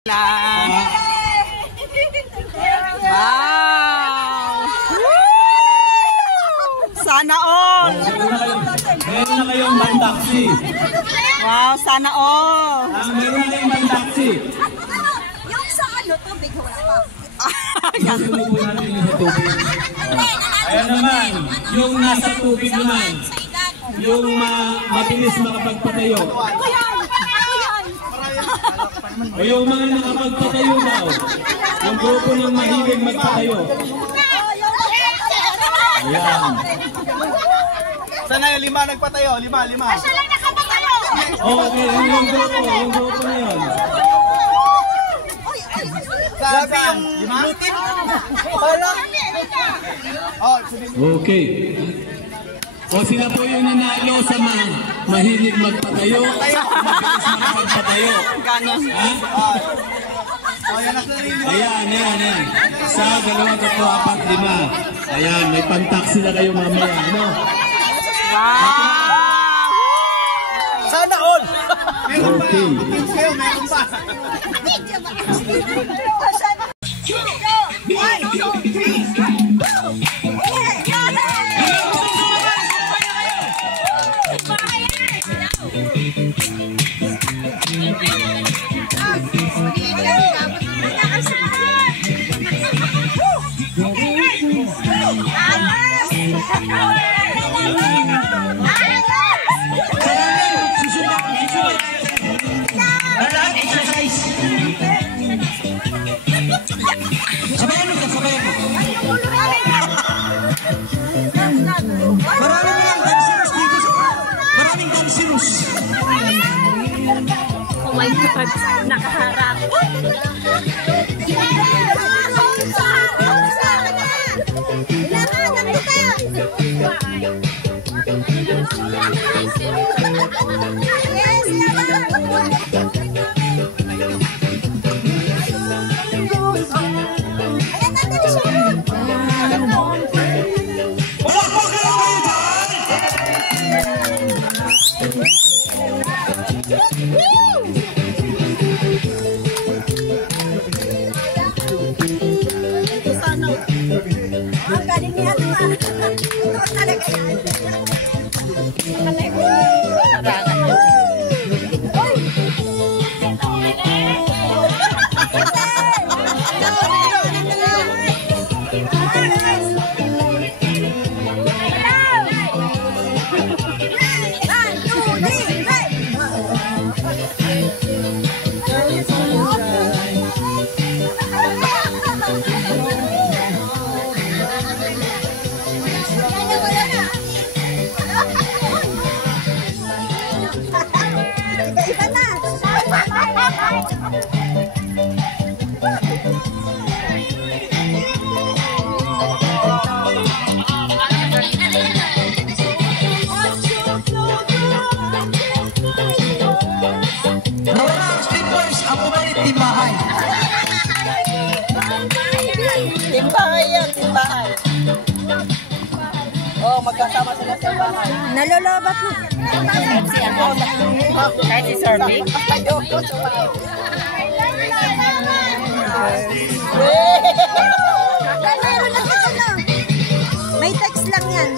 Wow! Sana all! Meron na kayong man-taxi. Wow, sana all! Meron na kayong man-taxi. Yung sa ano, tubig, wala pa. Susunod po natin yung sa tubig. Ayan naman, yung nasa tubig naman. Yung mabilis makapagpatayo. O yung mga nakapagpatayo daw. Yung grupo ng mahilig magpatayo. Ayan. Sana yung 5 nagpatayo, 5. Siya lang nakapatayo. Okay, yung grupo na yun. Saan? 5? Wala. Okay. O sila po yung nanalo sa mga mahilig magpatayo, mabilis makapagpatayo. Ganon. Ha? Ayan. Sa 2, 3, 4, 5. Ayan, may pan-taxi na kayo mamaya. Ano? Wow! Sana all! Okay. Meron pa. Oh my God, nakaharap. Ang galing niya naman. Ito talaga yan. Timbahay yan, timbahay. Oh, magkasama sila sa bahay. Nalolobat na. Kahit si Surfing. May text lang yan.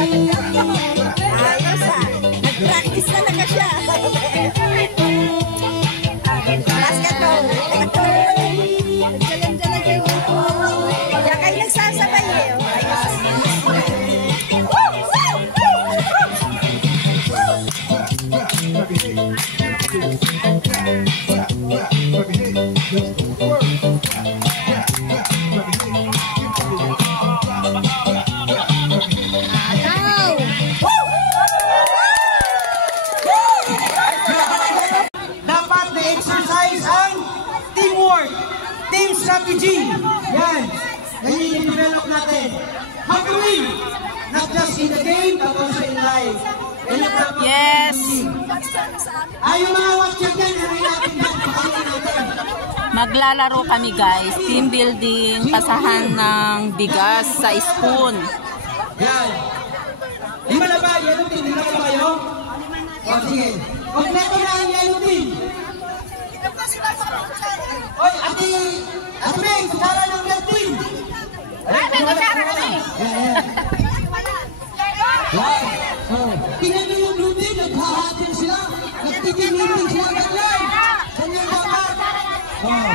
Ayan. Yes. Ay, yung mga watcher dyan, harin natin yan. Pakainin natin. Maglalaro kami guys. Team building, pasahan ng bigas sa spoon. Yan. Lima na ba? Yellow team, lima na ba kayo? O, sige. Kompleto na ang yellow team. Oy, ate Meng, kutsara ng red team. Ay, may kutsara kami. Yan. Oh, tingnan nyo yung blue team, naghahatin sila. Nagtitin-meeting sila ganyan. Ganyan dapat. Oh.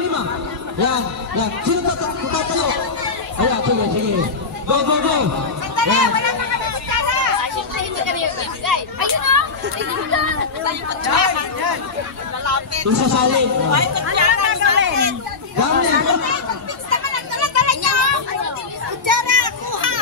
Lima. Yan. Sino tatayo? Ayan, sige. Go. Sandali, wala pa kami kutsara. Siyempre, hindi kami yung ibigay. Ayun o. Tayo kutsara. Yung sasali. Ay, kutsara na gawin. Gawin. Fix naman ang dala-dala niyo. Kutsara, kuha.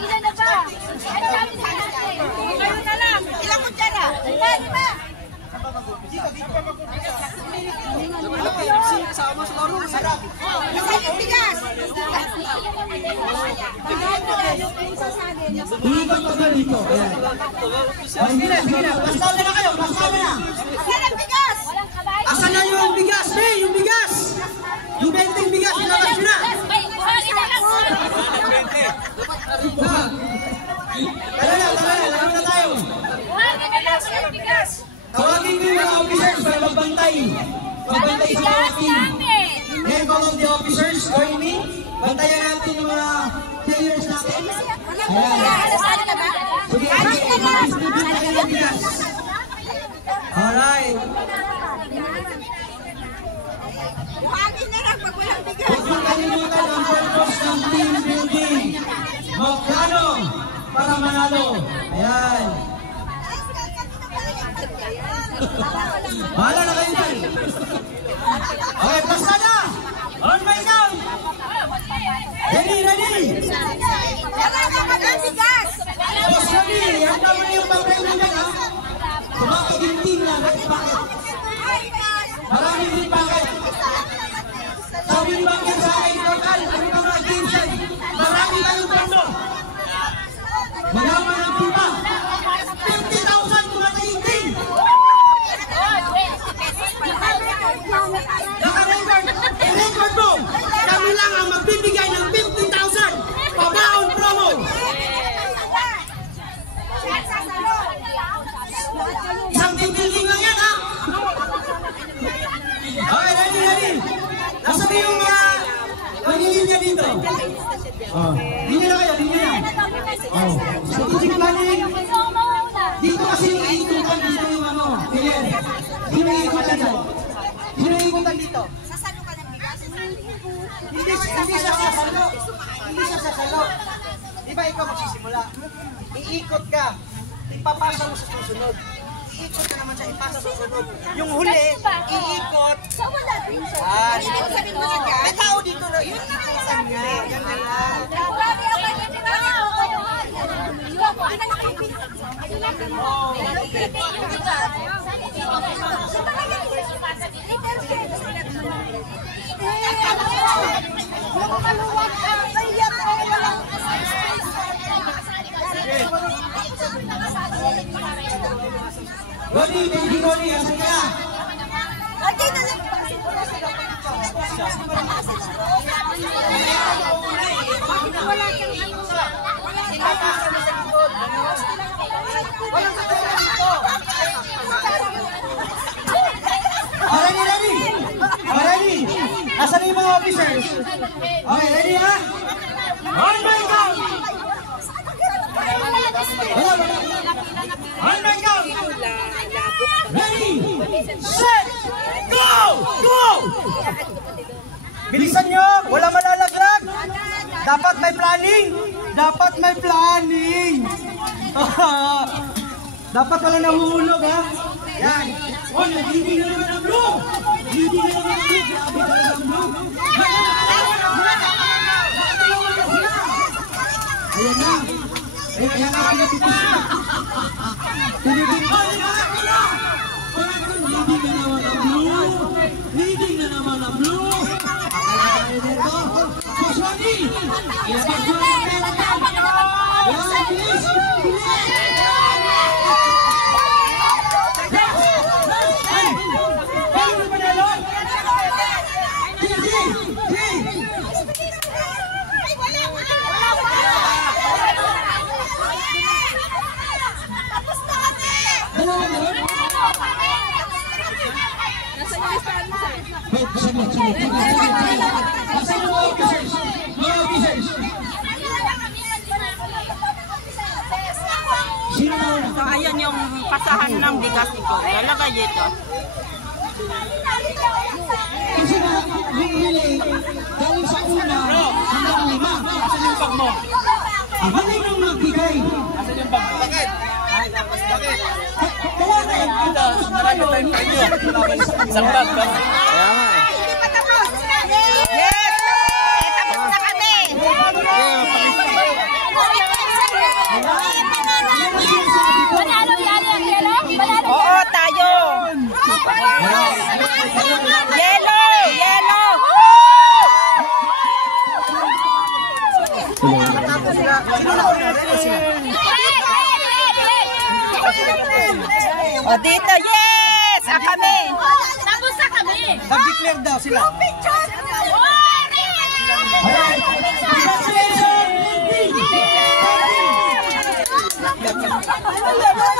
Ilan na ba? Ay, sabi sa natin. Ngayon na lang. Ilang kutsara? Lima. Yung bigas. Iiwan ko na dito. Ayan. Sige na. Pasabi na kayo. Asan ang bigas? Asan na yung bigas? Yung bigas. Yung 20 bigas. Ilabas nyo na. Lalo na tayo. Tawagin ko yung mga officers para magbantay. Magbantay sa mga team. Ngayon po ng the officers, join me. Bantayan natin yung mga players natin. Sige. Alright. Huwag mong kalimutan ang purpose ng team building. Magkano para manalo. Ayan. Bahala na kayo dyan. Okay, basta na. On my count. Ready. Boss Rami, handa mo na yung papel mo dyan, ha? Tumakaging na. Bakit? Maraming din bakit? Sabi ni Bangkin sa akin, total, ano ba mga games yan? Marami tayong bando. Magawa ng pipa. 50,000 tumatayong team. Naka-record mo. Kami lang ang magbibigay ng 50,000 pabaon promo. Isang team building lang yan, ha? Okay, ready. Nasaan yung mga manilinya dito? Linya na kayo, linya na. Strategic planning. Dito kasi yung iikutan dito yung ano. Sige. Sino yung iikutan dito? Sino yung iikutan dito? Sasalo ka ng bigas. Hindi siya sasalo. Di ba ikaw magsisimula? Iikot ka. Ipapasa mo sa susunod. Iikot ka naman siya, ipasa sa susunod. Yung huli, iikot. So, wala din siya. Hindi ko sabihin mo na may tao dito na iikutan niya. Ganun lang. Grabe, okay. Rodi, baby Rodi, asan ka? Ready? Nasaan yung mga officers? Okay, ready ha? On my count! On my count! Ready, set, go! Bilisan nyo! Wala malalaglag! Dapat may planning! Dapat wala nahuhulog, ha? Yan! Oh, nagiging na naman ang blue! Grabe talaga ang blue! Ayan na! Ayan na! Leading na naman ang blue! Johnny! Ilagay ko yung pera ka! Yan, bilis! So, ayan yung pasahan ng bigas ito. Lalagay dito. Kasi na, yung relay, galing sa una hanggang 5. Asan yung bag mo? Hali nang magbigay. Asan yung bag mo? Bakit? Kaya na eh. Ito, marami tayong premyo. Isang bag ba? Kaya nga eh. Hindi pa tapos. Yes! Tapos na kami. Panalo yan yan, Yelo? Panalo yan? Oo, tayo. Yellow! Yellow! O dito, yes! Kami! Tapos na kami. Nag-declare daw sila. Picture! Congratulations!